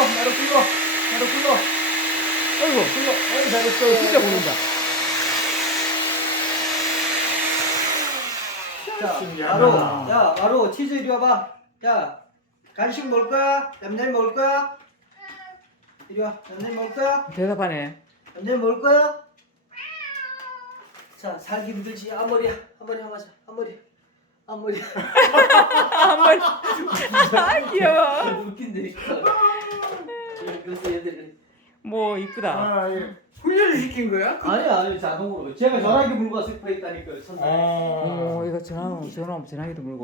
굴러. 아이고, 잘했어. 진짜 굴른다. 자, 바로 치즈 이리 와봐. 자, 간식 먹을 거야? 냠냠 먹을 거야? 이리 와, 냠냠 먹을 거야? 대답하네. 냠냠 먹을 거야? 자, 살기 힘들지. 앞머리야, 앞머리 한번 하자. 앞머리. 한번 귀여워. 웃긴데. 그래서 얘들은 뭐 이쁘다. 훈련을 시킨 거야? 아니야, 자동으로. 제가 전화기 물고 와서 했다니까요. 이거 전화기도 물고.